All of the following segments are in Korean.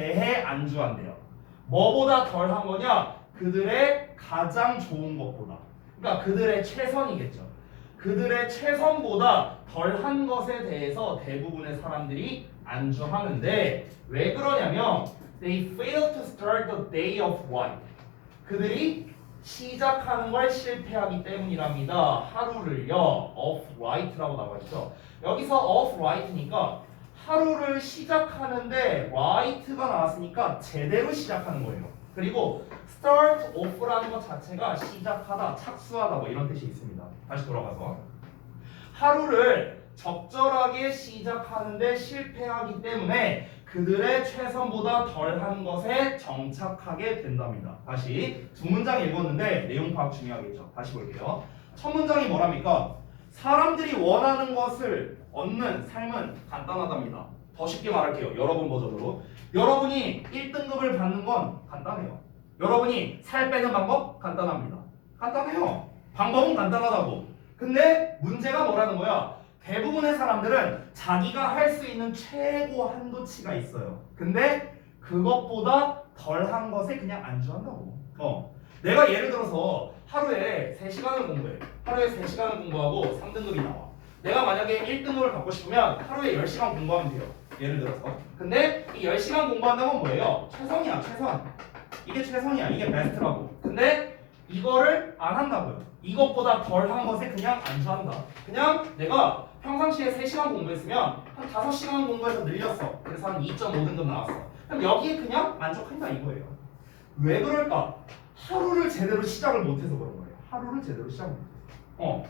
대해 안주한대요. 뭐보다 덜한 거냐? 그들의 가장 좋은 것보다. 그러니까 그들의 최선이겠죠. 그들의 최선보다 덜한 것에 대해서 대부분의 사람들이 안주하는데 왜 그러냐면 they fail to start the day of right. 그들이 시작하는 걸 실패하기 때문이랍니다. 하루를요 of right라고 나와 있죠. 여기서 of right니까 하루를 시작하는데 right가 나왔으니까 제대로 시작하는 거예요. 그리고 start off라는 것 자체가 시작하다, 착수하다 뭐 이런 뜻이 있습니다. 다시 돌아가서 하루를 적절하게 시작하는데 실패하기 때문에 그들의 최선보다 덜한 것에 정착하게 된답니다. 다시 두 문장 읽었는데 내용 파악 중요하겠죠. 다시 볼게요. 첫 문장이 뭐랍니까? 사람들이 원하는 것을 얻는 삶은 간단하답니다. 더 쉽게 말할게요. 여러분 버전으로. 여러분이 1등급을 받는 건 간단해요. 여러분이 살 빼는 방법 간단합니다. 간단해요. 방법은 간단하다고. 근데 문제가 뭐라는 거야? 대부분의 사람들은 자기가 할 수 있는 최고 한도치가 있어요. 근데 그것보다 덜한 것에 그냥 안주한다고. 내가 예를 들어서 하루에 3시간을 공부해. 하루에 3시간을 공부하고 3등급이 나와. 내가 만약에 1등급을 갖고 싶으면 하루에 10시간 공부하면 돼요. 예를 들어서. 근데 이 10시간 공부한다는 건 뭐예요? 최선이야, 최선. 이게 최선이야. 이게 베스트라고. 근데 이거를 안 한다고요. 이것보다 덜한 것에 그냥 안주한다. 그냥 내가 평상시에 3시간 공부했으면 한 5시간 공부해서 늘렸어. 그래서 한 2.5등급 나왔어. 그럼 여기에 그냥 만족한다 이거예요. 왜 그럴까? 하루를 제대로 시작을 못해서 그런 거예요. 하루를 제대로 시작을 못해서.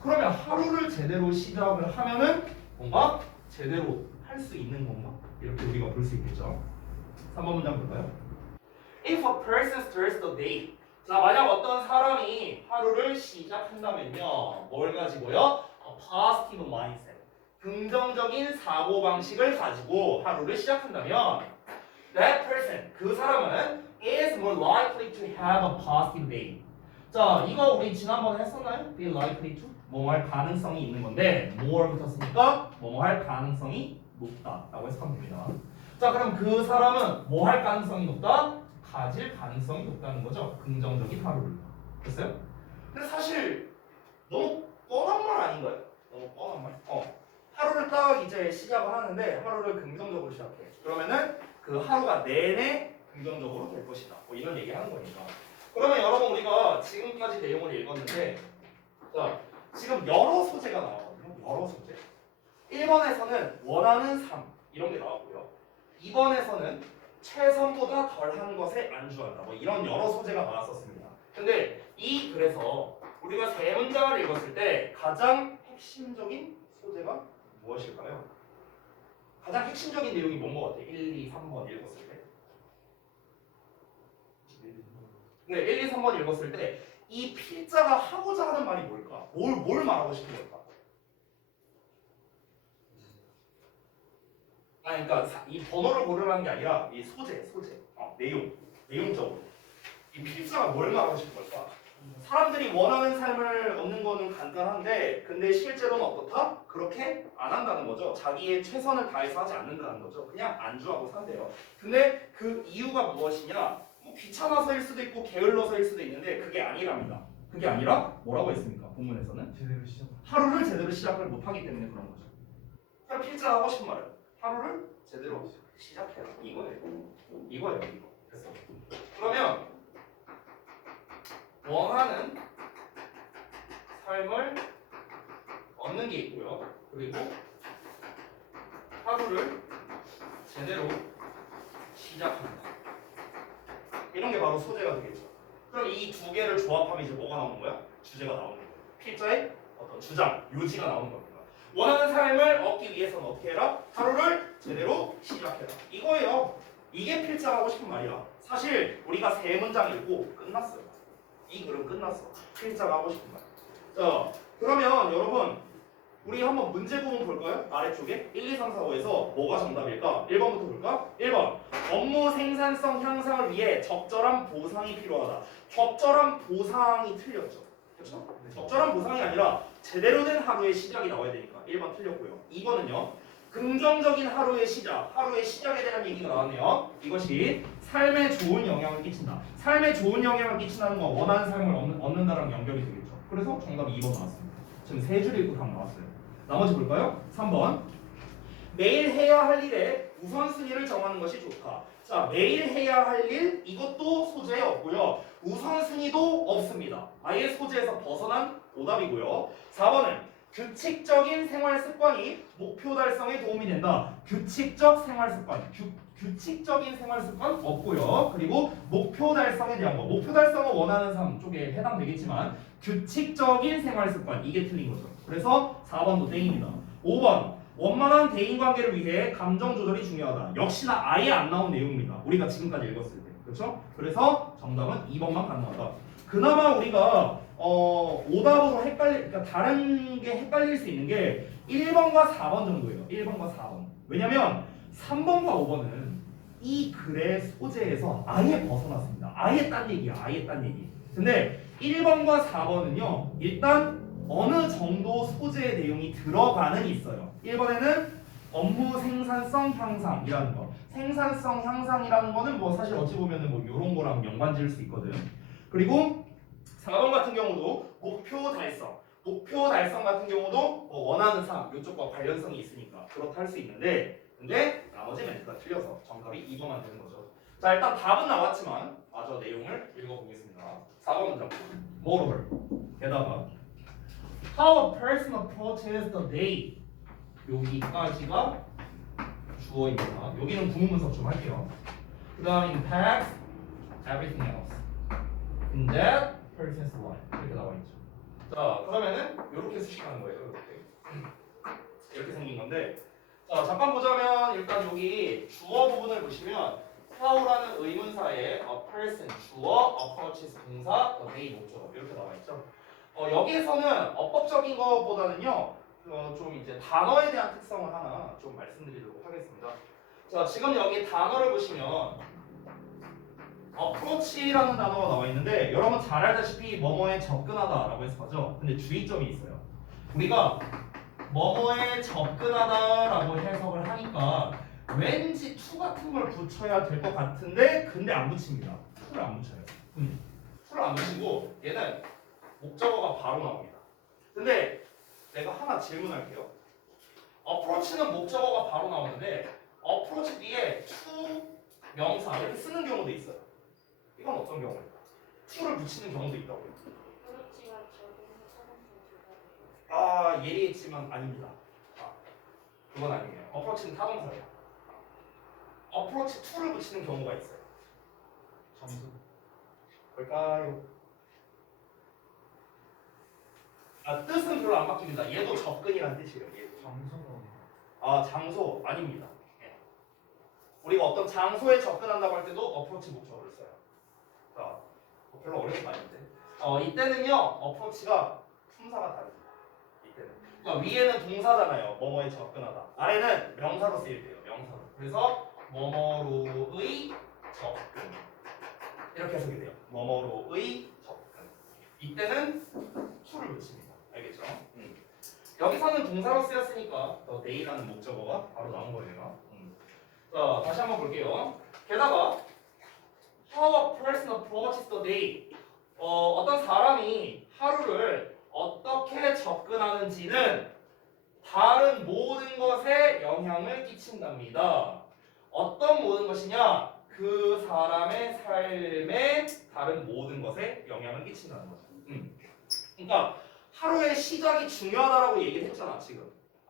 그러면 하루를 제대로 시작을 하면은 뭔가 제대로 할 수 있는 건가? 이렇게 우리가 볼 수 있겠죠. 3번 문장 볼까요? If a person starts the day. 자, 만약 어떤 사람이 하루를 시작한다면요. 뭘 가지고요? A positive mindset. 긍정적인 사고방식을 가지고 하루를 시작한다면 that person, 그 사람은 is more likely to have a positive day. 자, 이거 우리 지난번에 했었나요? Be likely to? 뭐뭐 할 가능성이 있는 건데 more 붙었으니까 뭐뭐 할 가능성이 높다라고 해석하면 됩니다. 자, 그럼 그 사람은 뭐 할 가능성이 높다? 가질 가능성이 높다는 거죠. 긍정적인 하루를. 됐어요? 근데 사실 너무 뻔한 말 아닌가요? 너무 뻔한 말? 하루를 딱 이제 시작을 하는데 하루를 긍정적으로 시작해. 그러면은 그 하루가 내내 긍정적으로 될 것이다. 뭐 이런 얘기 하는 거니까. 그러면 여러분 우리가 지금까지 내용을 읽었는데 자, 지금 여러 소재가 나왔거든요. 여러 소재. 1번에서는 원하는 삶 이런 게 나왔고요. 2번에서는 최선보다 덜한 것에 안주한다. 뭐 이런 여러 소재가 나왔었습니다. 근데 그래서 우리가 세 문장을 읽었을 때 가장 핵심적인 소재가 무엇일까요? 가장 핵심적인 내용이 뭔 것 같아요? 1, 2, 3번 읽었을 때. 네, 1, 2, 3번 읽었을 때 이 필자가 하고자 하는 말이 뭘까? 뭘 말하고 싶은 걸까? 그러니까 이 번호를 고르라는 게 아니라 이 소재, 내용적으로 이 필자가 뭘 말하고 싶은 걸까? 사람들이 원하는 삶을 얻는 거는 간단한데 근데 실제로는 어떻다? 그렇게 안 한다는 거죠. 자기의 최선을 다해서 하지 않는다는 거죠. 그냥 안주하고 산대요. 근데 그 이유가 무엇이냐? 뭐 귀찮아서일 수도 있고 게을러서일 수도 있는데 그게 아니랍니다. 그게 아니라 뭐라고 했습니까? 본문에서는 하루를 제대로 시작을 못하기 때문에 그런 거죠. 그럼 필자가 하고 싶은 말은 하루를 제대로 시작해라. 이거예요. 이거. 됐어. 그러면 원하는 삶을 얻는 게 있고요. 그리고 하루를 제대로 시작한다. 이런 게 바로 소재가 되겠죠. 그럼 이 두 개를 조합하면 이제 뭐가 나오는 거야? 주제가 나오는 거예요. 필자의 어떤 주장, 요지가 나오는 겁니다. 원하는 삶을 얻기 위해서는 어떻게 해라? 하루를 제대로 시작해라. 이거예요. 이게 필자가 하고 싶은 말이야. 사실 우리가 세 문장 읽고 끝났어요. 이 글은 끝났어. 필자가 하고 싶은 말. 자, 그러면 여러분 우리 한번 문제 부분 볼까요? 아래쪽에 1, 2, 3, 4, 5에서 뭐가 정답일까? 1번부터 볼까? 1번 업무 생산성 향상을 위해 적절한 보상이 필요하다. 적절한 보상이 틀렸죠. 그렇죠? 적절한 보상이 아니라 제대로 된 하루의 시작이 나와야 되니까 1번 틀렸고요. 2번은요. 긍정적인 하루의 시작에 대한 얘기가 나왔네요. 이것이 삶에 좋은 영향을 끼친다. 삶에 좋은 영향을 끼친다는 건 원하는 삶을 얻는다랑 연결이 되겠죠. 그래서 정답이 2번 나왔습니다. 지금 세 줄 읽고 답 나왔어요. 나머지 볼까요? 3번. 매일 해야 할 일에 우선순위를 정하는 것이 좋다. 자, 매일 해야 할 일, 이것도 소재에 없고요. 우선순위도 없습니다. 아예 소재에서 벗어난 오답이고요. 4번은 규칙적인 생활 습관이 목표 달성에 도움이 된다. 규칙적 생활 습관. 규칙적인 생활 습관 없고요. 그리고 목표 달성에 대한 거. 목표 달성을 원하는 삶 쪽에 해당되겠지만 규칙적인 생활 습관. 이게 틀린 거죠. 그래서 4번도 땡입니다. 5번. 원만한 대인관계를 위해 감정 조절이 중요하다. 역시나 아예 안 나온 내용입니다. 우리가 지금까지 읽었을 때. 그렇죠? 그래서 정답은 2번만 가능하다. 그나마 우리가 오답으로 그러니까 다른 게 헷갈릴 수 있는 게 1번과 4번 정도예요. 1번과 4번. 왜냐면 3번과 5번은 이 글의 소재에서 아예 벗어났습니다. 아예 딴 얘기야. 아예 딴 얘기. 근데 1번과 4번은요. 일단 어느 정도 소재의 내용이 들어가는 있어요. 1번에는 업무 생산성 향상이라는 거. 생산성 향상이라는 거는 뭐 사실 어찌 보면은 뭐 이런 거랑 연관 지을 수 있거든. 그리고 4번 같은 경우도 목표 달성 같은 경우도 원하는 삶 이쪽과 관련성이 있으니까 그렇다 할 수 있는데 근데 나머지 멘트가 틀려서 정답이 2번만 되는 거죠. 자, 일단 답은 나왔지만 마저 내용을 읽어보겠습니다. 4번 문장. Moreover, 게다가 How a person approaches the day. 여기까지가 주어입니다. 여기는 구문분석 좀 할게요. 그 다음 impacts everything else in that person's life. 이렇게 나와 있죠. 자, 그러면은 이렇게 수식하는 거예요. 이렇게 생긴 건데, 자, 잠깐 보자면 일단 여기 주어 부분을 보시면 how라는 의문사에 a person 주어, approaches 동사, the day 목적어 이렇게 나와 있죠. 여기에서는 어법적인 것보다는요, 좀 이제 단어에 대한 특성을 하나 좀 말씀드리도록 하겠습니다. 자, 지금 여기 단어를 보시면 approach라는 단어가 나와 있는데 여러분 잘 알다시피 뭐뭐에 접근하다라고 해서 하죠. 근데 주의점이 있어요. 우리가 뭐뭐에 접근하다라고 해석을 하니까 왠지 to 같은 걸 붙여야 될 것 같은데 근데 안 붙입니다. to를 안 붙여요. to를 안 붙이고 얘는 목적어가 바로 나옵니다. 근데 내가 하나 질문할게요. approach는 목적어가 바로 나오는데 approach 뒤에 to 명사 이렇게 쓰는 경우도 있어요. 이건 어떤 경우일까? to를 붙이는 경우도 있다고요. 그렇지만 저기는 타동사 예리했지만 아닙니다. 그건 아니에요. approach는 타동사예요. approach to를 붙이는 경우가 있어요. 점수. 뭘까요? 뜻은 별로 안 바뀝니다. 얘도 접근이란 뜻이에요. 얘도. 장소가. 장소 아닙니다. 우리가 어떤 장소에 접근한다고 할 때도 approach 목적어를 써요. 자, 별로 어려운 거 아닌데. 이때는요, approach가 품사가 다릅니다. 이때는. 그러니까 위에는 동사잖아요. 뭐뭐에 접근하다. 아래는 명사로 쓰일 때요. 명사로. 그래서 뭐뭐로의 접근. 이렇게 해석이 돼요. 뭐뭐로의 접근. 이때는 to를 붙입니다. 알겠죠? 여기서는 동사로 쓰였으니까 day라는 목적어가 바로 나온 거예요. 자, 다시 한번 볼게요. 게다가 how a person approaches the day. 어떤 사람이 하루를 어떻게 접근하는지는 다른 모든 것에 영향을 끼친답니다. 어떤 모든 것이냐? 그 사람의 삶에 다른 모든 것에 영향을 끼친다는 거죠. 그러니까 하루의 시작이 중요하다라고 얘기를 했잖아 지금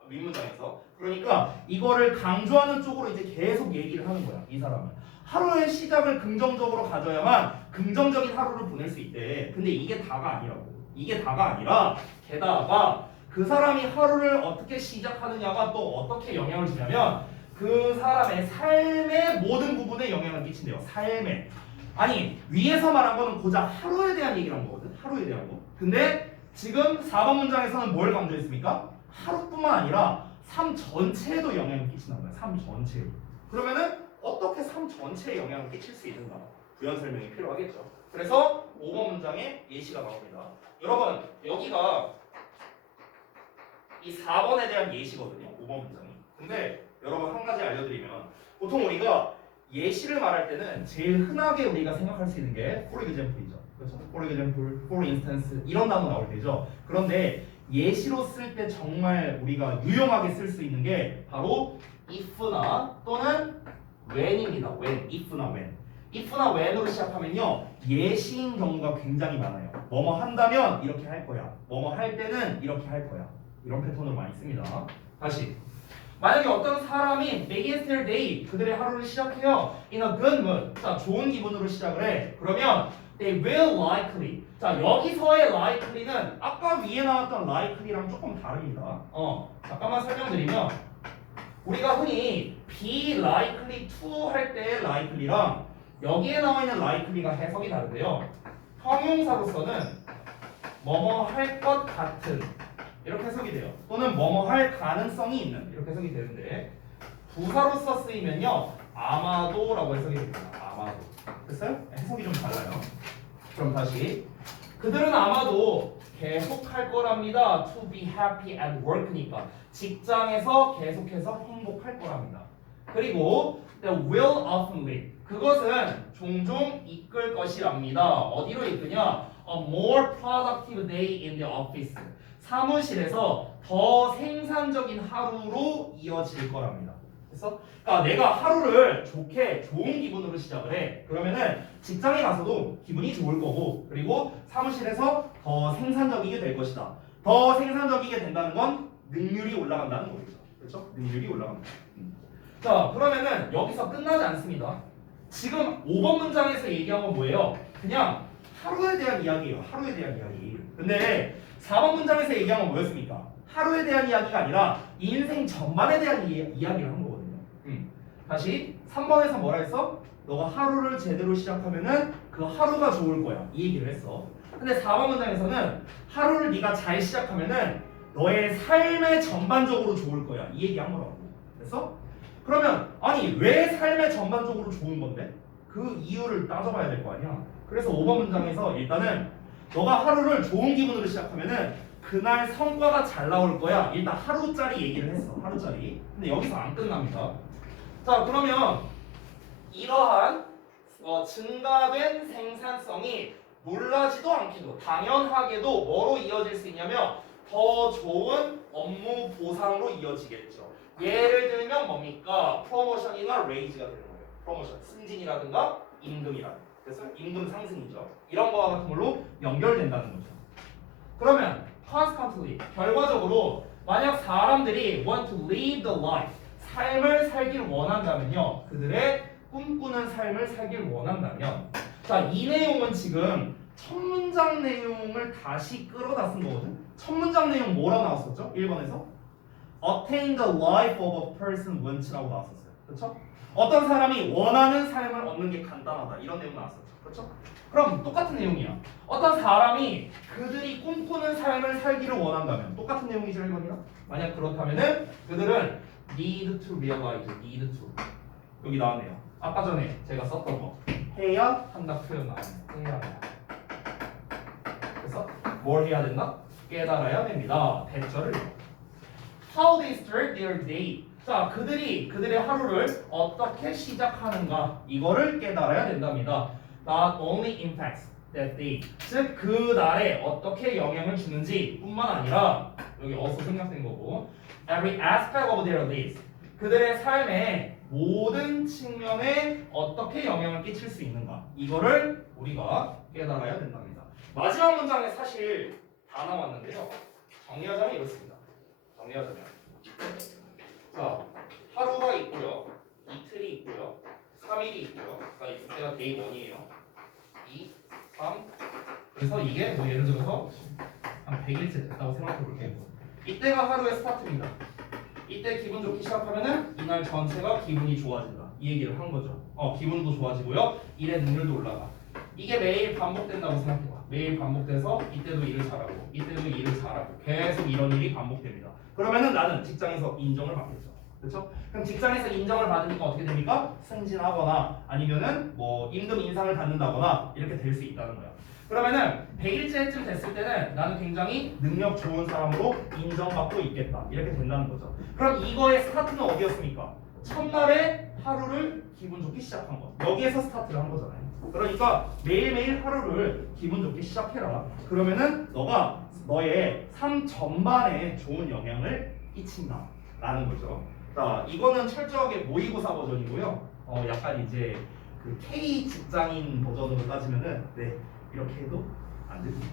윗문장에서. 그러니까 이거를 강조하는 쪽으로 이제 계속 얘기를 하는 거야. 이 사람은 하루의 시작을 긍정적으로 가져야만 긍정적인 하루를 보낼 수 있대. 근데 이게 다가 아니라고. 이게 다가 아니라 게다가 그 사람이 하루를 어떻게 시작하느냐가 또 어떻게 영향을 주냐면 그 사람의 삶의 모든 부분에 영향을 끼친대요. 삶에. 아니 위에서 말한 거는 고작 하루에 대한 얘기를 한 거거든. 하루에 대한 거. 근데 지금 4번 문장에서는 뭘 강조했습니까? 하루뿐만 아니라 삶 전체에도 영향을 끼친다는 거야. 삶 전체에. 그러면은 어떻게 삶 전체에 영향을 끼칠 수 있는가? 부연 설명이 필요하겠죠. 그래서 5번 문장에 예시가 나옵니다. 여러분 여기가 이 4번에 대한 예시거든요. 5번 문장이. 근데 여러분 한 가지 알려드리면 보통 우리가 예시를 말할 때는 제일 흔하게 우리가 생각할 수 있는 게 for example이죠. 그렇죠? for example, for instance 이런 단어 나올 때죠. 그런데 예시로 쓸 때 정말 우리가 유용하게 쓸 수 있는 게 바로 if나 또는 when입니다. when, if나 when. if나 when으로 시작하면요 예시인 경우가 굉장히 많아요. 뭐뭐 한다면 이렇게 할 거야. 뭐뭐 할 때는 이렇게 할 거야. 이런 패턴으로 많이 씁니다. 다시 만약에 어떤 사람이 begins their day 그들의 하루를 시작해요 in a good mood 자 좋은 기분으로 시작을 해 그러면 they will likely 자 여기서의 likely는 아까 위에 나왔던 likely랑 조금 다릅니다. 잠깐만 설명드리면 우리가 흔히 be likely to 할 때의 likely랑 여기에 나와 있는 likely가 해석이 다른데요. 형용사로서는 뭐뭐 할 것 같은 이렇게 해석이 돼요. 또는 뭐뭐 할 가능성이 있는 이렇게 해석이 되는데 부사로서 쓰이면요 아마도라고 해석이 됩니다. 아마도 됐어요? 해석이 좀 달라요. 그럼 다시 그들은 아마도 계속 할 거랍니다. To be happy at work니까 직장에서 계속해서 행복할 거랍니다. 그리고 the will often lead 그것은 종종 이끌 것이랍니다. 어디로 이끄냐? A more productive day in the office 사무실에서 더 생산적인 하루로 이어질 거랍니다. 그래서 그러니까 내가 하루를 좋게 좋은 기분으로 시작을 해. 그러면은 직장에 가서도 기분이 좋을 거고 그리고 사무실에서 더 생산적이게 될 것이다. 더 생산적이게 된다는 건 능률이 올라간다는 거죠. 그렇죠? 능률이 올라갑니다. 자 그러면은 여기서 끝나지 않습니다. 지금 5번 문장에서 얘기한 건 뭐예요? 그냥 하루에 대한 이야기예요. 하루에 대한 이야기. 근데 4번 문장에서 얘기한 건 뭐였습니까? 하루에 대한 이야기가 아니라 인생 전반에 대한 이야기를 한 거거든요. 다시 3번에서 뭐라 했어? 너가 하루를 제대로 시작하면은 그 하루가 좋을 거야. 이 얘기를 했어. 근데 4번 문장에서는 하루를 네가 잘 시작하면은 너의 삶의 전반적으로 좋을 거야. 이 얘기 한 거라고. 그래서 그러면 아니 왜 삶의 전반적으로 좋은 건데? 그 이유를 따져봐야 될 거 아니야. 그래서 5번 문장에서 일단은 너가 하루를 좋은 기분으로 시작하면은 그날 성과가 잘 나올 거야. 일단 하루짜리 얘기를 했어. 하루짜리. 근데 여기서 안 끝납니다. 자 그러면 이러한 증가된 생산성이 놀라지도 않게도 당연하게도 뭐로 이어질 수 있냐면 더 좋은 업무 보상으로 이어지겠죠. 예를 들면 뭡니까? 프로모션이나 레이즈가 되는 거예요. 프로모션, 승진이라든가 임금이라든가. 그래서 임금 상승이죠. 이런 거와 같은 걸로 연결된다는 거죠. 그러면 consequently 결과적으로 만약 사람들이 want to live the life 삶을 살길 원한다면요. 그들의 꿈꾸는 삶을 살길 원한다면 자, 이 내용은 지금 첫 문장 내용을 다시 끌어다 쓴 거거든. 첫 문장 내용 뭐라고 나왔었죠? 1번에서 attain the life of a person want라고 나왔었어요. 그렇죠? 어떤 사람이 원하는 삶을 얻는 게 간단하다. 이런 내용 나왔었죠. 그렇죠? 그럼 똑같은 내용이야. 어떤 사람이 그들이 꿈꾸는 삶을 살기를 원한다면 똑같은 내용이죠, 1번이랑? 만약 그렇다면은 그들은 need to realize, need to 여기 나왔네요. 아까 전에 제가 썼던 거 해야 한다 표현 나왔네요. 해야 한다. 그래서 뭘 해야 된다? 깨달아야 됩니다. 대절을 How they start their day. 자, 그들의 하루를 어떻게 시작하는가 이거를 깨달아야 된답니다. Not only impacts that day. 즉 그날에 어떻게 영향을 주는지 뿐만 아니라 여기 어서 생략된 거고 every aspect of their lives. 그들의 삶의 모든 측면에 어떻게 영향을 끼칠 수 있는가 이거를 우리가 깨달아야 된답니다. 마지막 문장에 사실 다 나왔는데요. 정리하자면 이렇습니다. 정리하자면 자 하루가 있고요, 이틀이 있고요, 3일이 있고요. 그러니까 이때가 데이 1이에요. 2, 3. 그래서 이게 뭐 예를 들어서 한 100일째 됐다고 생각해 볼게요. 이때가 하루의 스타트입니다. 이때 기분 좋게 시작하면은 이날 전체가 기분이 좋아진다. 이 얘기를 한 거죠. 기분도 좋아지고요. 일의 능률도 올라가. 이게 매일 반복된다고 생각해봐. 매일 반복돼서 이때도 일을 잘하고 이때도 일을 잘하고 계속 이런 일이 반복됩니다. 그러면은 나는 직장에서 인정을 받겠죠. 그렇죠? 그럼 직장에서 인정을 받으니까 어떻게 됩니까? 승진하거나 아니면은 뭐 임금 인상을 받는다거나 이렇게 될 수 있다는 거야. 그러면은 100일째쯤 됐을 때는 나는 굉장히 능력 좋은 사람으로 인정받고 있겠다. 이렇게 된다는 거죠. 그럼 이거의 스타트는 어디였습니까? 첫날에 하루를 기분 좋게 시작한 거. 여기에서 스타트를 한 거잖아요. 그러니까 매일매일 하루를 기분 좋게 시작해라. 그러면은 너가 너의 삶 전반에 좋은 영향을 끼친다. 라는 거죠. 자, 이거는 철저하게 모의고사 버전이고요. 약간 이제 그 K 직장인 버전으로 따지면은 네, 이렇게 해도 안 됩니다.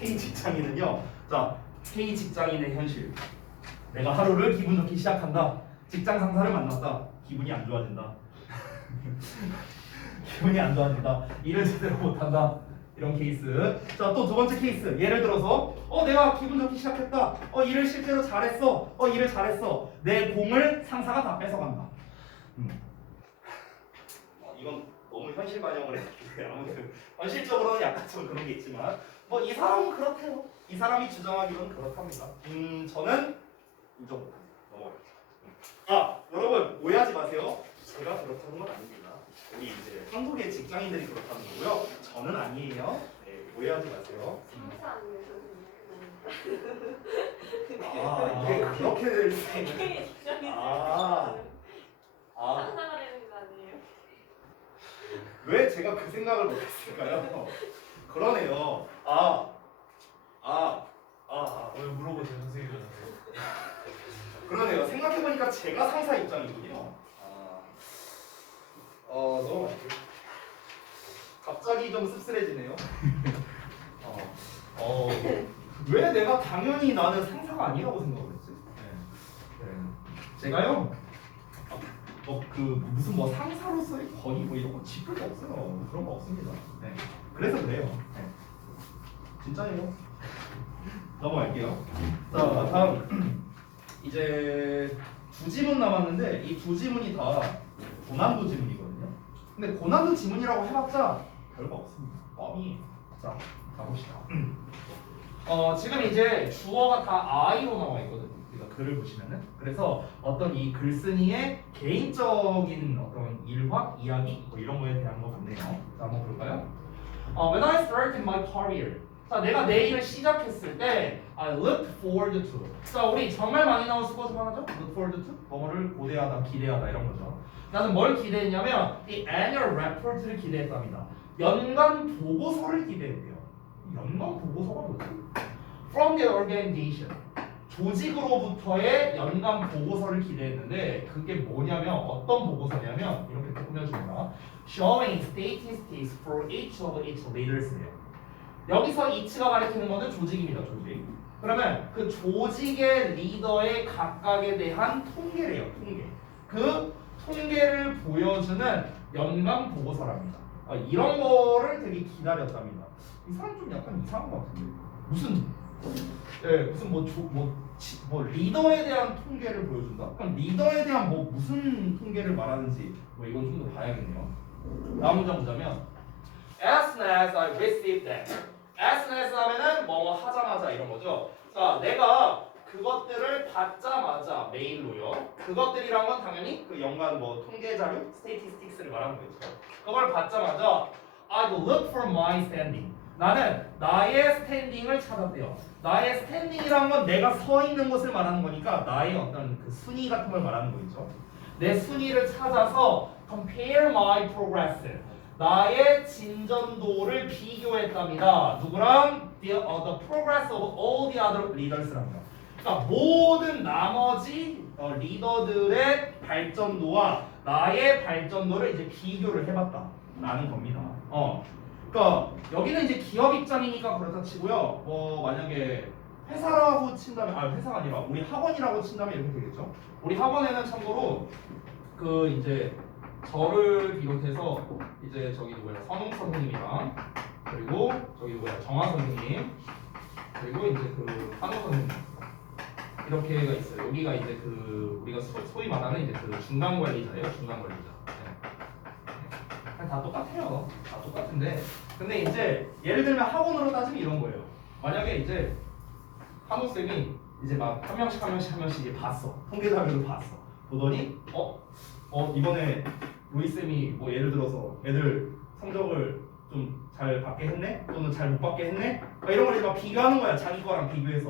K 직장인은요. 자, K 직장인의 현실. 내가 하루를 기분 좋게 시작한다. 직장 상사를 만났다. 기분이 안 좋아진다. 기분이 안 좋아진다. 일을 제대로 못한다. 이런 케이스. 자, 또 두 번째 케이스. 예를 들어서 내가 기분 좋게 시작했다. 일을 실제로 잘했어. 일을 잘했어. 내 공을 상사가 다 뺏어간다. 이건 너무 현실 반영을 했는데 아무튼 현실적으로는 약간 좀 그런 게 있지만 뭐 이 사람은 그렇대요. 이 사람이 주장하기로는 그렇답니다. 저는 인정 못합니다. 넘어갈게요. 여러분 오해하지 마세요. 제가 그렇다는 건 아닙니다. 우리 이제 한국의 직장인들이 그렇다는 거고요. 저는 아니에요. 네, 오해하지 마세요. 상사 아니면 이게 그렇게 될 수 있는. K 직장인 아. 상사가 되는 거 아니에요? 왜 제가 그 생각을 못했을까요? 그러네요. 왜 물어보세요 선생님한테? 그러네요. 생각해보니까 제가 상사 입장이군요. 넘어갈게요. 갑자기 좀 씁쓸해지네요. 왜 내가 당연히 나는 상사가 아니라고 생각을 했지? 제가요. 무슨 뭐 상사로서의 권위 뭐 이런 거 짚을 거 없어요. 그런 거 없습니다. 네. 그래서 그래요. 네. 진짜예요. 넘어갈게요. 자, 다음 이제 두 지문 남았는데 이 두 지문이 다 고난도 지문이거든요. 근데 고난도 지문이라고 해봤자 별거 없습니다. 껌이. 자, 가봅시다. 지금 이제 주어가 다 I로 나와 있거든요. 우리가 글을 보시면은. 그래서 어떤 이 글쓴이의 개인적인 어떤 일화, 이야기 뭐 이런 거에 대한 것 같네요. 자, 한번 볼까요? When I started my career. 자, 내가 내 일을 시작했을 때 I looked forward to. 자, 우리 정말 많이 나온 수거 중 하나죠? Look forward to? 뭐를 고대하다, 기대하다 이런 거죠. 나는 뭘 기대했냐면 이 annual report를 기대했답니다. 연간 보고서를 기대했대요. 연간 보고서가 뭐지? From the organization. 조직으로부터의 연간 보고서를 기대했는데 그게 뭐냐면 어떤 보고서냐면 이렇게 꾸며줍니다. Showing statistics for each of its leaders예요. 여기서 each가 가리키는 거는 조직입니다. 조직. 그러면 그 조직의 리더의 각각에 대한 통계래요. 통계. 그 통계를 보여주는 연간 보고서랍니다. 이런 거를 되게 기다렸답니다. 이 사람 좀 약간 이상한 것 같은데 무슨 리더에 대한 통계를 보여준다? 그럼 리더에 대한 무슨 통계를 말하는지 이건 좀 더 봐야겠네요. 다음 문장 보자면 As soon as I received that. As soon as 하면은 뭐뭐 하자마자 이런 거죠. 자, 내가 그것들을 받자마자 메일로요. 그것들이란 건 당연히 그 연간 통계 자료, 스테이티스틱스를 말하는 거죠. 그걸 받자마자 I look for my standing. 나는 나의 스탠딩을 찾았대요. 나의 스탠딩이란 건 내가 서 있는 것을 말하는 거니까 나의 어떤 그 순위 같은 걸 말하는 거죠. 내 순위를 찾아서 compare my progress. 나의 진전도를 비교했답니다. 누구랑? The progress of all the other leaders랍니다. 그러니까 모든 나머지 리더들의 발전도와 나의 발전도를 이제 비교를 해봤다라는 겁니다. 그러니까 여기는 이제 기업 입장이니까 그렇다 치고요. 만약에 회사라고 친다면 회사가 아니라 우리 학원이라고 친다면 이렇게 되겠죠. 우리 학원에는 참고로 그 이제 저를 비롯해서 이제 저기 선웅 선생님이랑 그리고 저기 정화 선생님 그리고 이제 그 한우 선생님 이렇게가 있어요. 여기가 이제 그 우리가 소위 말하는 이제 그 중간 관리자예요. 중간 관리자. 다 똑같아요. 다 똑같은데 근데 이제 예를 들면 학원으로 따지면 이런 거예요. 만약에 이제 한우 쌤이 이제 막 한 명씩 이제 봤어. 통계자료를 봤어. 보더니 이번에 로이 쌤이 뭐 예를 들어서 애들 성적을 좀 잘 받게 했네? 또는 잘 못 받게 했네? 막 이런 걸 이제 막 비교하는 거야. 자기 거랑 비교해서.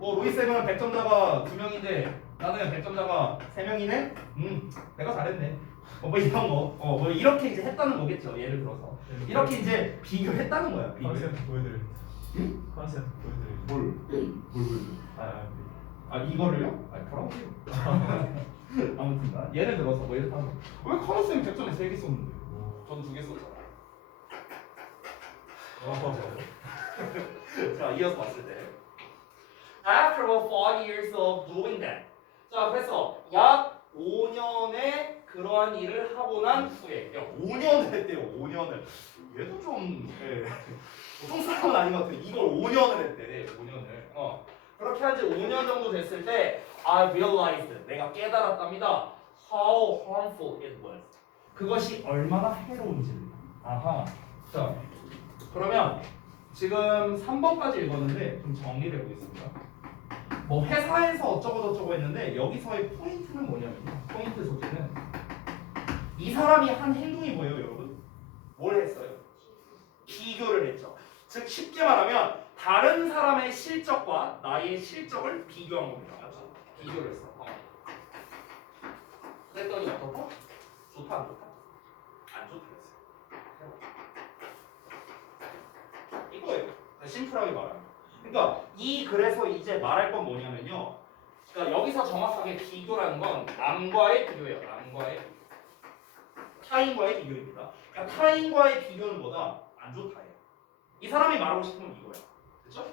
로이 쌤은 100점자가 2명인데 나는 100점자가 3명이네? 내가 잘했네. 뭐 이런 거. 뭐 이렇게 이제 했다는 거겠죠. 예를 들어서. 이렇게 이제 비교했다는 거야. 비교. 컨셉 보여드릴. 응? 컨셉 보여드릴. 뭘 보여줘? 이거를요? 보라고요. 아무튼 예를 들어서 뭐 이렇다면 왜 카노 쌤 100점에 3개 썼는데? 전 2개 썼잖아. 자, 이어서 봤을 때 After about 5 years of doing that. 자, 그래서 약 5년의 그러한 일을 하고 난 후에 5년을 했대요. 5년을. 얘도 좀 보통 사람은 아닌 것 같아. 이걸 5년을 했대. 5년을. 그렇게 한 지 5년 정도 됐을 때 I realized, 내가 깨달았답니다. How harmful it was. 그것이 얼마나 해로운지를. 아하. 자, 그러면 지금 3번까지 읽었는데 좀 정리를 해보겠습니다. 뭐 회사에서 어쩌고 했는데 여기서의 포인트는 뭐냐면요. 포인트 소재는 이 사람이 한 행동이 뭐예요, 여러분? 뭘 했어요? 비교를 했죠. 즉 쉽게 말하면 다른 사람의 실적과 나의 실적을 비교한 겁니다. 맞죠? 비교를 했어. 그랬더니 어떻다? 좋다 안 좋다? 안 좋다 했어요. 이거예요. 심플하게 말하면. 그러니까 그래서 이제 말할 건 뭐냐면요. 그러니까 여기서 정확하게 비교라는 건 남과의 비교예요. 남과의 비교. 타인과의 비교입니다. 그러니까 타인과의 비교는 뭐다? 안 좋다예요. 이 사람이 말하고 싶은 건 이거야. 그렇죠?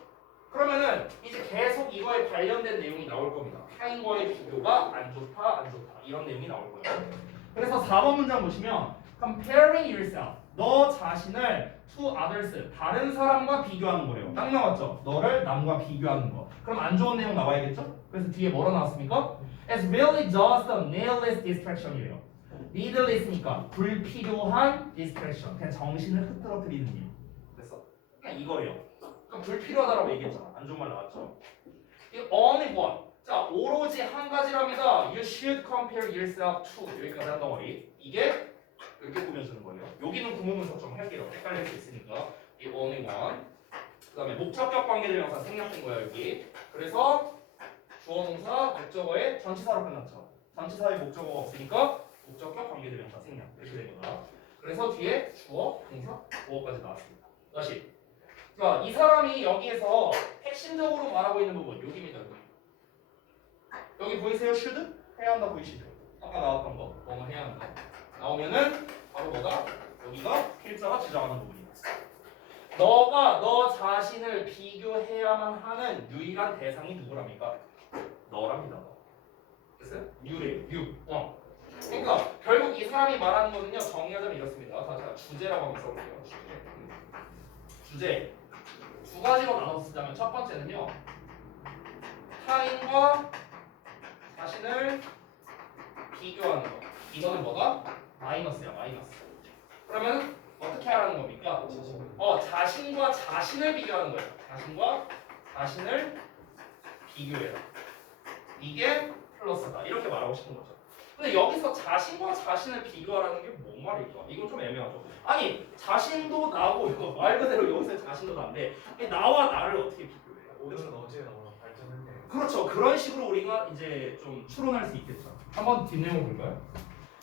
그러면은 이제 계속 이거에 관련된 내용이 나올 겁니다. 타인과의 비교가 안 좋다 이런 내용이 나올 거예요. 그래서 4번 문장 보시면 comparing yourself, 너 자신을 to others, 다른 사람과 비교하는 거예요. 딱 나왔죠? 너를 남과 비교하는 거. 그럼 안 좋은 내용 나와야겠죠? 그래서 뒤에 뭐로 나왔습니까? It's really just a needless distraction이에요. needless니까 불필요한 distraction, 그냥 정신을 흐트러뜨리는 일. 됐어? 그냥 이거래요. 그럼 불필요하다라고 얘기했잖아. 안 좋은 말 나왔죠? 이 only one. 자, 오로지 한 가지랍니다. You should compare yourself to. 여기까지 한 덩어리. 이게 이렇게 꾸며주는 거예요. 여기는 구문문서 좀 할게요. 헷갈릴 수 있으니까. 이 only one. 그 다음에 목적격 관계대명사 생략된 거야 여기. 그래서 주어 동사 목적어에 전치사로 끝났죠. 전치사에 목적어가 없으니까 목적격 관계대명사 생략. 이렇게 된 거다. 그래서 뒤에 주어, 동사, 보어까지 나왔습니다. 다시. 자, 이 사람이 여기에서 핵심적으로 말하고 있는 부분 여기입니다. 여기 보이세요? should? 해야 한다 보이시죠? 아까 나왔던 거. 뭐뭐 해야 한다. 나오면은 바로 뭐다? 여기가 필자가 주장하는 부분입니다. 너가 너 자신을 비교해야만 하는 유일한 대상이 누구랍니까? 너랍니다. 됐어요? you래요. you. 그러니까 결국 이 사람이 말하는 거는요. 정의하자면 이렇습니다. 자, 주제라고 한번 써볼게요. 주제. 두 가지로 나눠서 쓰자면 첫 번째는요. 타인과 자신을 비교하는 거. 이거는 뭐다? 마이너스야, 마이너스. 그러면 어떻게 하라는 겁니까? 자신과 자신을 비교하는 거예요. 자신과 자신을 비교해라. 이게 플러스다. 이렇게 말하고 싶은 거죠. 근데 여기서 자신과 자신을 비교하라는 게 뭔 말일까? 이건 좀 애매하죠. 아니, 자신도 나고 말 그대로 여기서 자신도 나인데 나와 나를 어떻게 비교해요? 오늘은 어제 너무 발전했네. 그렇죠. 그런 식으로 우리가 이제 좀 추론할 수 있겠죠. 한번 뒷내용 볼까요?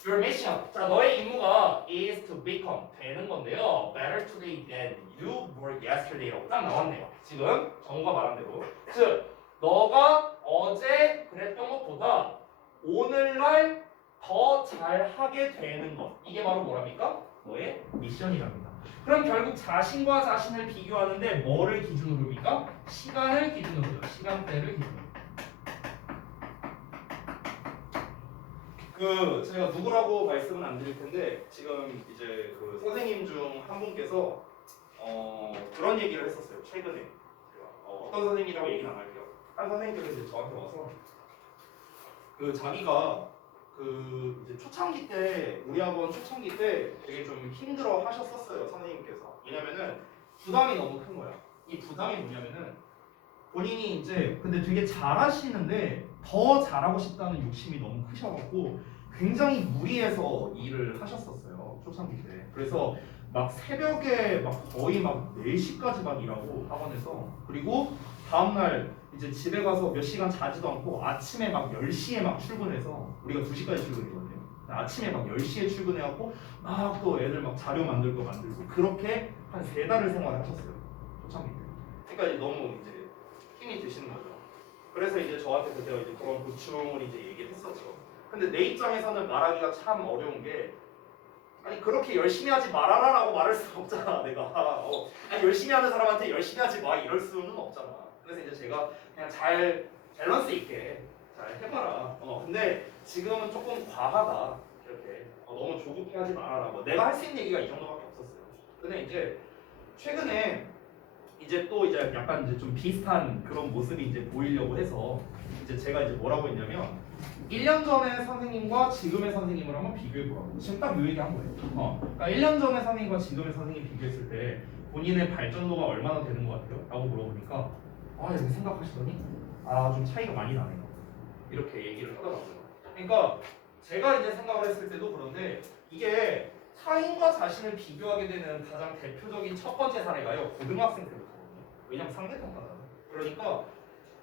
Your mission. 자, 너의 임무가 is to become 되는 건데요. Better today than you were yesterday라고 딱 나왔네요. 지금 정우가 말한 대로. 즉, 너가 어제 그랬던 것보다 오늘날 더 잘하게 되는 것. 이게 바로 뭐랍니까? 너의 미션이랍니다. 그럼 결국 자신과 자신을 비교하는데 뭐를 기준으로입니까? 시간을 기준으로요. 시간대를 기준으로. 제가 누구라고 말씀은 안 드릴 텐데 지금 이제 그 선생님 중 한 분께서 그런 얘기를 했었어요. 최근에 어떤 선생님이라고 얘기는 안 할게요. 한 선생님께서 이제 저한테 와서 자기가 이제 초창기 때 우리 학원 초창기 때 되게 좀 힘들어 하셨었어요. 선생님께서. 왜냐면은 부담이 너무 큰 거야. 이 부담이 뭐냐면은 본인이 이제 근데 되게 잘하시는데 더 잘하고 싶다는 욕심이 너무 크셔갖고 굉장히 무리해서 일을 하셨었어요 초창기 때. 그래서 막 새벽에 막 거의 막 4시까지 막 일하고 학원에서 그리고 다음날 이제 집에 가서 몇 시간 자지도 않고 아침에 막 10시에 막 출근해서 우리가 2시까지 출근이거든요. 아침에 막 10시에 출근해갖고 막 또 애들 막 자료 만들 거 만들고 그렇게 한 3달을 생활하셨어요 초창기 때. 그러니까 이제 너무 이제 힘이 드시는 거죠. 그래서 이제 저한테 그때 이제 그런 고충을 이제 얘기를 했었죠. 근데 내 입장에서는 말하기가 참 어려운 게 아니 그렇게 열심히 하지 말아라라고 말할 수는 없잖아 내가. 아니 열심히 하는 사람한테 열심히 하지 마 이럴 수는 없잖아. 그래서 이제 제가 그냥 잘 밸런스 있게 잘 해봐라. 근데 지금은 조금 과하다 이렇게 너무 조급해하지 말아라. 내가 할 수 있는 얘기가 이 정도밖에 없었어요. 근데 이제 최근에 이제 또 이제 약간 이제 좀 비슷한 그런 모습이 이제 보이려고 해서 이제 제가 이제 뭐라고 했냐면 1년 전의 선생님과 지금의 선생님을 한번 비교해 보라고. 지금 딱 요 얘기 한 거예요. 그러니까 1년 전의 선생님과 지금의 선생님 비교했을 때 본인의 발전도가 얼마나 되는 것 같아요? 라고 물어보니까 이렇게 생각하시더니 좀 차이가 많이 나네요. 이렇게 얘기를 하더라고요. 그러니까 제가 이제 생각을 했을 때도 그런데 이게 타인과 자신을 비교하게 되는 가장 대표적인 첫 번째 사례가요. 고등학생 때부터거든요. 왜냐면 상대평가잖아요. 그러니까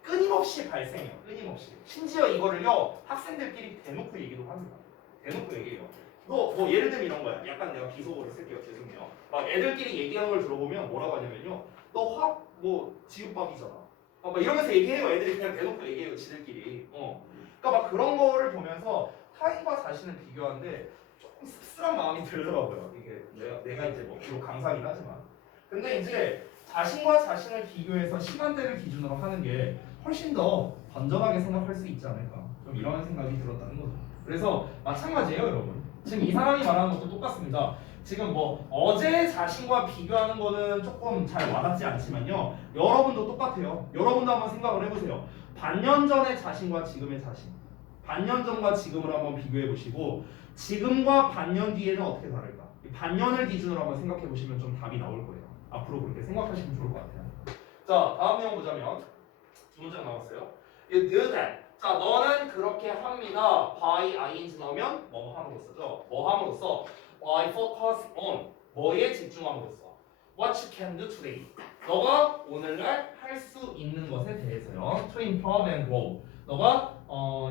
끊임없이 발생해요. 끊임없이. 심지어 이거를요 학생들끼리 대놓고 얘기도 합니다. 대놓고 얘기해요. 너 뭐 예를 들면 이런 거야. 약간 내가 비속어를 쓸게요. 죄송해요. 막 애들끼리 얘기하는 걸 들어보면 뭐라고 하냐면요. 너 화학 뭐 지읒밥이잖아. 막 이러면서 얘기해요. 애들이 그냥 대놓고 얘기해요. 지들끼리. 그러니까 막 그런 거를 보면서 타인과 자신을 비교하는데 조금 씁쓸한 마음이 들더라고요. 이게 내가 이제 뭐 비록 강사긴 하지만. 근데 이제 자신과 자신을 비교해서 시간대를 기준으로 하는 게 훨씬 더 건전하게 생각할 수 있지 않을까. 좀 이런 생각이 들었다는 거죠. 그래서 마찬가지예요, 여러분. 지금 이 사람이 말하는 것도 똑같습니다. 지금 뭐 어제 자신과 비교하는 거는 조금 잘 와닿지 않지만요. 여러분도 똑같아요. 여러분도 한번 생각을 해보세요. 반년 전의 자신과 지금의 자신. 반년 전과 지금을 한번 비교해 보시고 지금과 반년 뒤에는 어떻게 다를까? 이 반년을 기준으로 한번 생각해 보시면 좀 답이 나올 거예요. 앞으로 그렇게 생각하시면 좋을 것 같아요. 자, 다음 내용 보자면 두 문장 나왔어요. You do that. 자, 너는 그렇게 합니다. by ing 넣으면 뭐 함으로써죠. 뭐 함으로써 by focus on 뭐에 집중함으로써 what you can do today. 너가 오늘날 할 수 있는 것에 대해서요. To improve and grow. 너가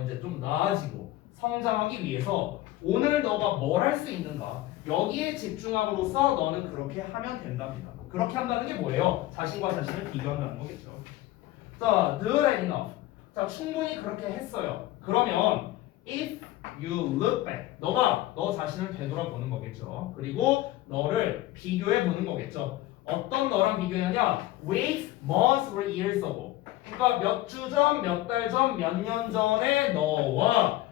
이제 좀 나아지고 성장하기 위해서 오늘 너가 뭘 할 수 있는가 여기에 집중함으로써 너는 그렇게 하면 된답니다. 그렇게 한다는 게 뭐예요? 자신과 자신을 비교한다는 거겠죠. 자, do that enough. 자, 충분히 그렇게 했어요. 그러면 if you look back, 너가 너 자신을 되돌아보는 거겠죠. 그리고 너를 비교해 보는 거겠죠. 어떤 너랑 비교하냐? With months or years ago. 그러니까 몇 주 전, 몇 달 전, 몇 년 전의 너와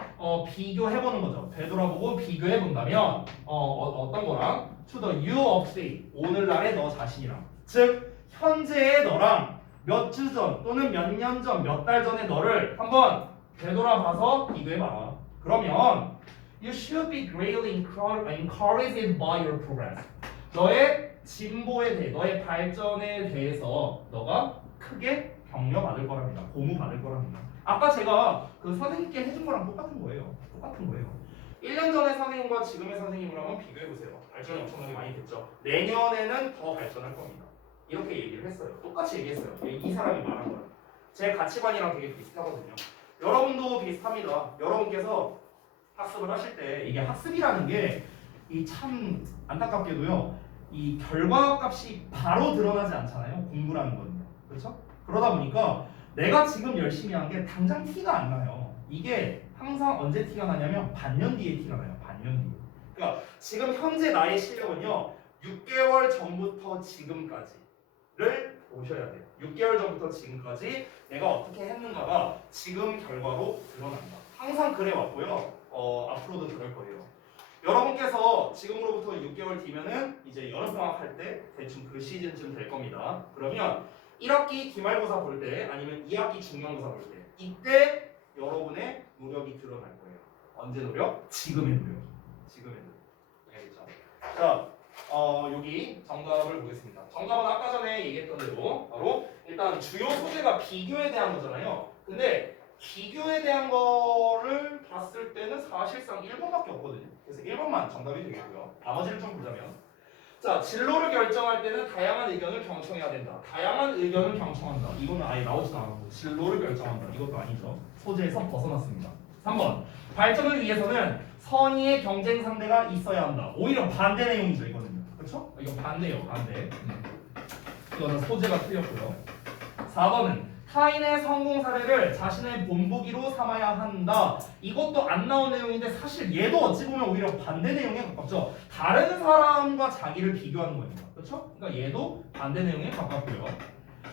비교해 보는 거죠. 되돌아보고 비교해 본다면 어떤 거랑 to the you of today. 오늘날의 너 자신이랑. 즉 현재의 너랑 몇 주 전 또는 몇 년 전, 몇 달 전의 너를 한번 되돌아봐서 비교해봐라. 그러면 you should be greatly encouraged by your progress. 너의 진보에 대해, 너의 발전에 대해서 너가 크게 격려받을 거랍니다. 고무받을 거랍니다. 아까 제가 그 선생님께 해준 거랑 똑같은 거예요. 똑같은 거예요. 1년 전의 선생님과 지금의 선생님을 한번 비교해보세요. 발전이 엄청나게 많이 됐죠. 내년에는 더 발전할 겁니다. 이렇게 얘기를 했어요. 똑같이 얘기했어요. 이 사람이 말한 거예요. 제 가치관이랑 되게 비슷하거든요. 여러분도 비슷합니다. 여러분께서 학습을 하실 때 이게 학습이라는 게 이 참 안타깝게도요. 이 결과값이 바로 드러나지 않잖아요. 공부라는 거는요. 그렇죠? 그러다 보니까 내가 지금 열심히 한 게 당장 티가 안 나요. 이게 항상 언제 티가 나냐면 반년 뒤에 티가 나요. 반년 뒤에. 그러니까 지금 현재 나의 실력은요. 6개월 전부터 지금까지를 보셔야 돼요. 6개월 전부터 지금까지 내가 어떻게 했는가가 지금 결과로 드러난다. 항상 그래 왔고요. 앞으로도 그럴 거예요. 여러분께서 지금으로부터 6개월 뒤면은 이제 여름방학 할 때 대충 그 시즌쯤 될 겁니다. 그러면 1학기 기말고사 볼 때 아니면 2학기 중간고사 볼 때 이때 여러분의 노력이 드러날 거예요. 언제 노력? 지금의 노력. 지금의 노력. 알겠죠? 자, 여기 정답을 보겠습니다. 정답은 아까 전에 얘기했던 대로 바로 일단 주요 소재가 비교에 대한 거잖아요. 근데 비교에 대한 거를 봤을 때는 사실상 1번밖에 없거든요. 그래서 1번만 정답이 되겠고요. 나머지를 좀 보자면 자, 진로를 결정할 때는 다양한 의견을 경청해야 된다. 다양한 의견을 경청한다. 이거는 아예 나오지도 않았고 진로를 결정한다. 이것도 아니죠. 소재에서 벗어났습니다. 3번 발전을 위해서는 선의의 경쟁 상대가 있어야 한다. 오히려 반대 내용이죠. 이거는요. 그렇죠? 이거 반대예요. 반대. 이거는 소재가 틀렸고요. 4번은 타인의 성공 사례를 자신의 본보기로 삼아야 한다. 이것도 안 나온 내용인데 사실 얘도 어찌 보면 오히려 반대 내용에 가깝죠. 다른 사람과 자기를 비교하는 겁니다. 그렇죠? 그러니까 얘도 반대 내용에 가깝고요.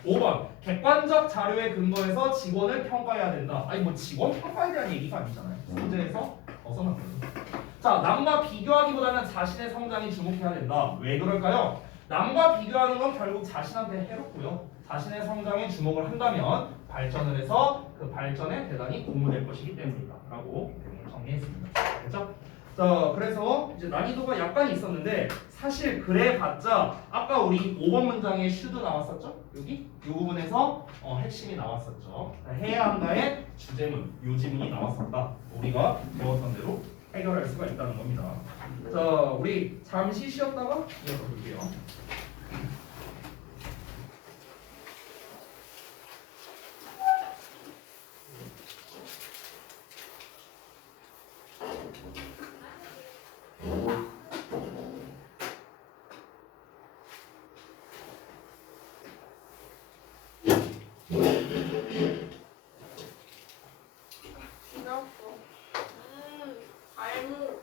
5번 객관적 자료에 근거해서 직원을 평가해야 된다. 아니 뭐 직원 평가에 대한 얘기가 아니잖아요. 소재에서 벗어났거든요. 자, 남과 비교하기보다는 자신의 성장에 주목해야 된다. 왜 그럴까요? 남과 비교하는 건 결국 자신한테 해롭고요. 자신의 성장에 주목을 한다면 발전을 해서 그 발전에 대단히 도움될 것이기 때문이다. 라고 내용을 정리했습니다. 됐죠? 자, 그래서 이제 난이도가 약간 있었는데 사실 그래봤자 아까 우리 5번 문장에 should 나왔었죠? 여기? 이 부분에서 핵심이 나왔었죠. 해야 한다의 주제문, 요지문이 나왔었다. 우리가 배웠던 대로 해결할 수가 있다는 겁니다. 자, 우리 잠시 쉬었다가 이어서 볼게요. 지났어. 알무.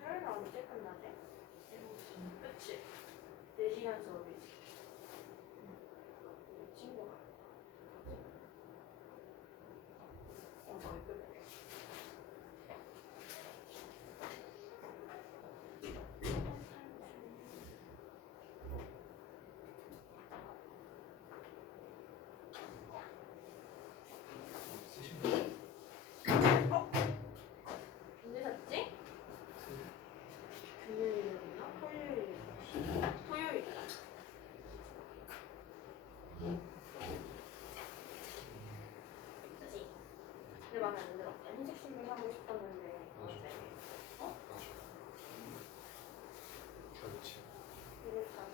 토요일 언제 끝나지? 그치? 4시간 수업이지. 친구가. 거의 끝. 언제 샀지? 금요일이었나? 토요일이었나? 토요일이다. 그치? 근데 마음에 안 들어. 흰색 신발 사고 싶었는데 어때? 어? 그렇지. 이거 다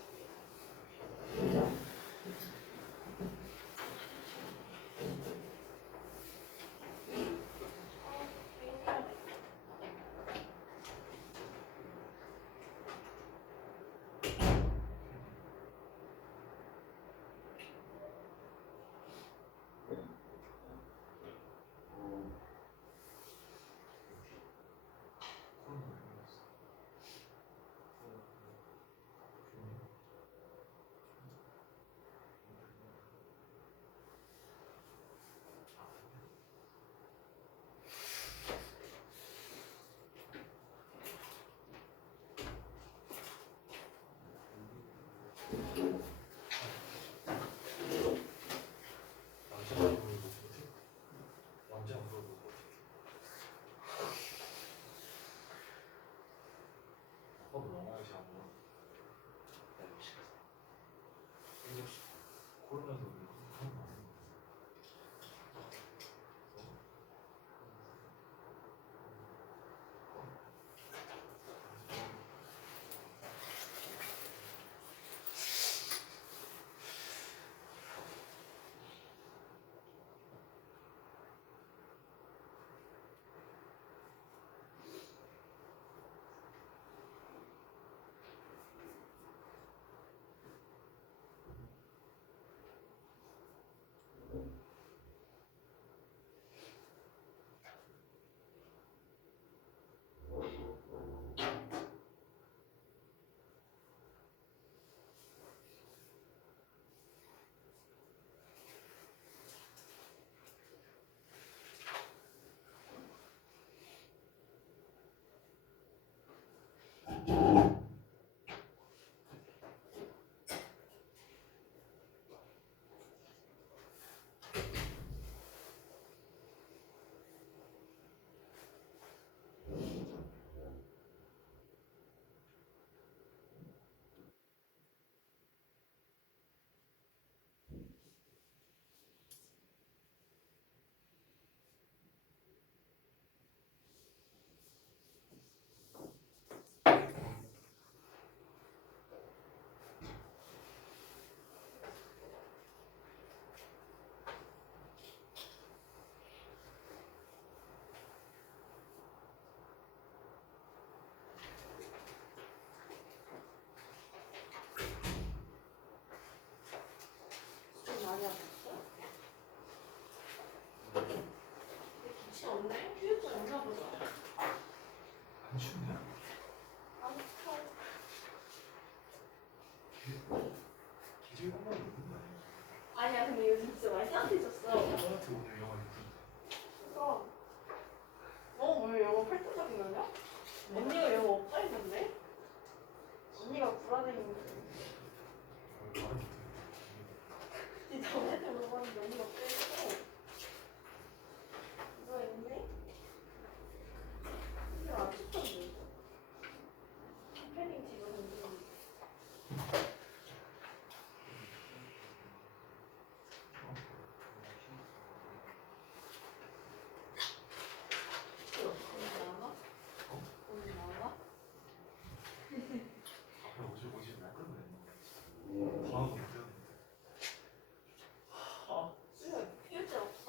춥냐? 아무 차. 기질 한번 있는 거 아니야 근데 요즘 진짜 많이 따뜻해졌어. 아니야? 저한테 오늘 영화 있던데. 그러니까 왜 영어 활동적인 거냐? 언니가 영어 없다 했는데? 언니가 불안해했는데 말을 못해. 니 저한테 물어봤는데 언니가 없다 했어. 누가 있니? 근데 안 춥던데 패딩 집어던지는 언니 나와? 언니 나와? 앞에 오실 날 끝내. 다음 거 있어요. 수야 휴지 없어?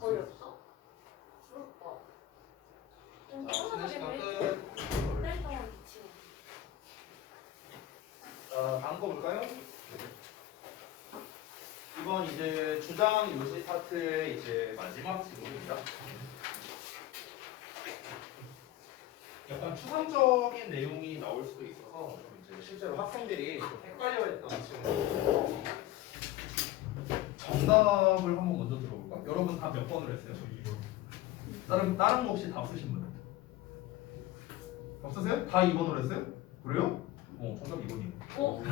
거의 없어? 부럽다. 좀 편하게 시간 해. 끝. 뗄 동안 기치고. 다음 거 볼까요? 이번 이제 주장 요시 파트의 이제 마지막 질문입니다. 약간 추상적인 내용이 나올 수도 있어서 좀 이제 실제로 학생들이 좀 헷갈려했던 질문. 정답을 한번 먼저 들어볼까? 여러분 다 몇 번을 했어요? 다른 거 혹시 답 쓰신 분? 없으세요? 다 2번으로 했어요? 그래요? 정답 2번이에요. 오!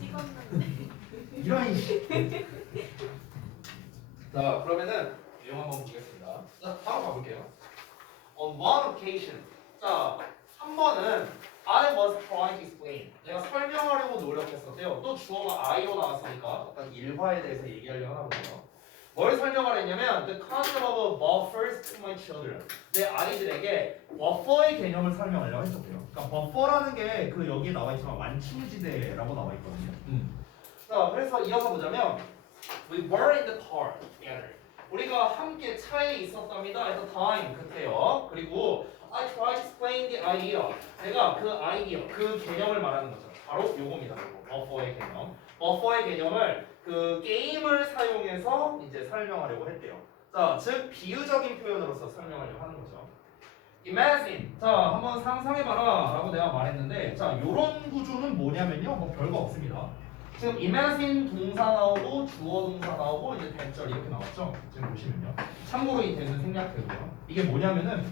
찍었는데. 이라인. 자, 그러면은 내용 한번 보겠습니다. 자, 바로 가볼게요. On one occasion. 자, 한 번은 I was trying to explain. 내가 설명하려고 노력했었대요. 또 주어가 I로 나왔으니까 약간 일화에 대해서 얘기하려고 하나 보네요. 뭘 설명을 했냐면 the concept of buffers to my children. 내 아이들에게 버퍼의 개념을 설명하려고 했었대요. 그러니까 버퍼라는 게 그 여기에 나와 있지만 완충지대라고 나와 있거든요. 자, 그래서 이어서 보자면 We were in the car together. 우리가 함께 차에 있었답니다. At the time 그때요. 그리고 I tried to explain the idea. 내가 그 아이디어, 그 개념을 말하는 거죠. 바로 요겁니다. 버퍼의 개념. 버퍼의 개념을 그 게임을 사용해서 이제 설명하려고 했대요. 자, 즉 비유적인 표현으로서 설명하려고 하는 거죠. Imagine. 자, 한번 상상해봐라 라고 내가 말했는데 자, 요런 구조는 뭐냐면요. 뭐 별거 없습니다. 지금 imagine 동사 나오고 주어 동사 나오고 이제 대절 이렇게 나왔죠. 지금 보시면요. 참고로 이 대는 생략되고요. 이게 뭐냐면은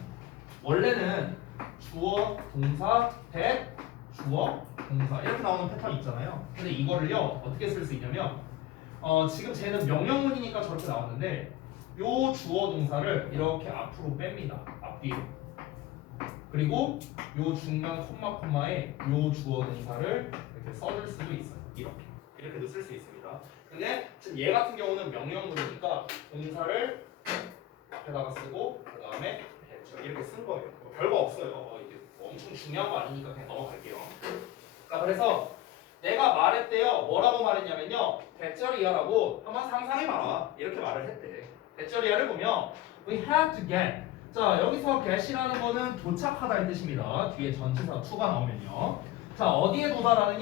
원래는 주어 동사 대 주어 동사 이렇게 나오는 패턴이 있잖아요. 근데 이거를요 어떻게 쓸 수 있냐면 지금 쟤는 명령문이니까 저렇게 나왔는데 요 주어 동사를 이렇게 앞으로 뺍니다. 앞뒤로. 그리고 요 중간 콤마에 요 주어 동사를 이렇게 써줄 수도 있어요. 이렇게도 쓸 수 있습니다. 근데 지금 얘 같은 경우는 명령문이니까 동사를 앞에다가 쓰고 그 다음에 이렇게 쓴 거예요. 별거 없어요. 이게 엄청 중요한 거 아니니까 그냥 넘어갈게요. 자, 그래서 내가 말했대요. 뭐라고 말했냐면요. 대절이야라고 한번 상상해봐라. 이렇게 말을 했대. 대절이야를 보면 we had to get. 자, 여기서 get이라는 거는 도착하다의 뜻입니다. 뒤에 전치사 to가 나오면요. 자, 어디에 도달하느냐?